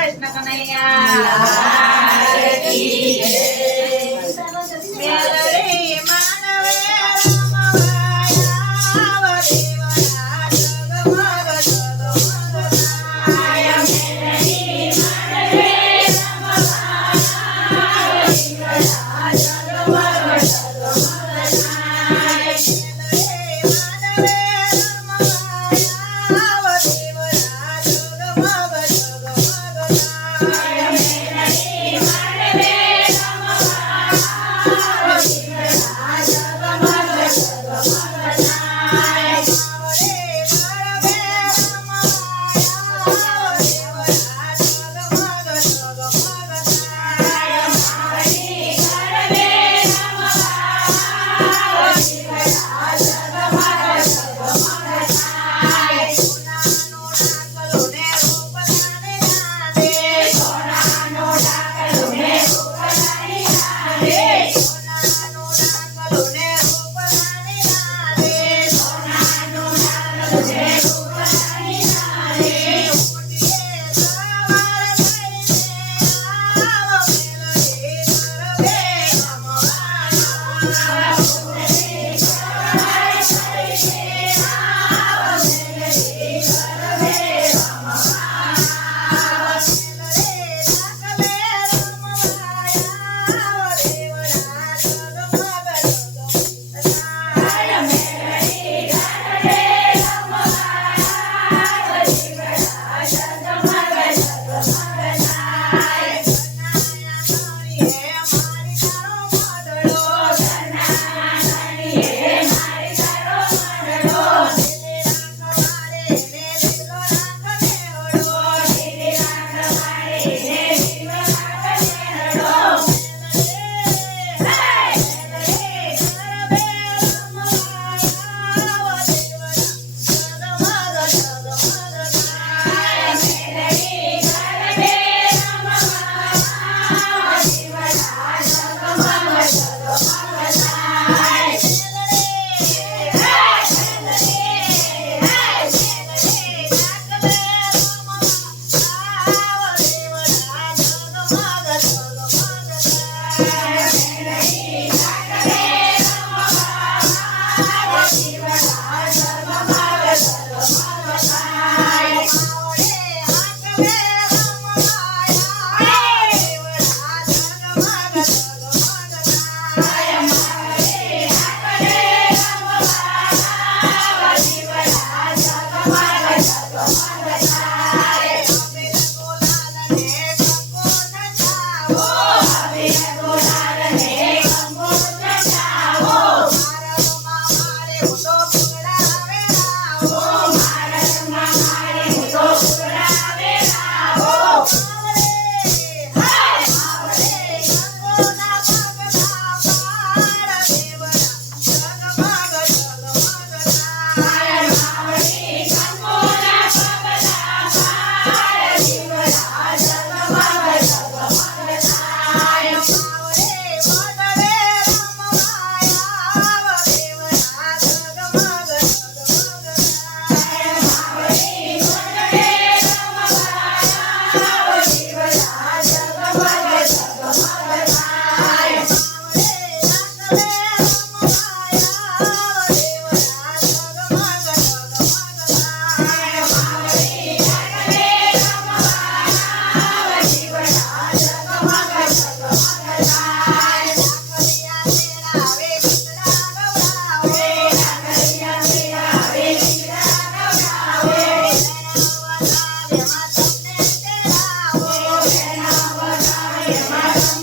Krishna Kanaiya. Christmas.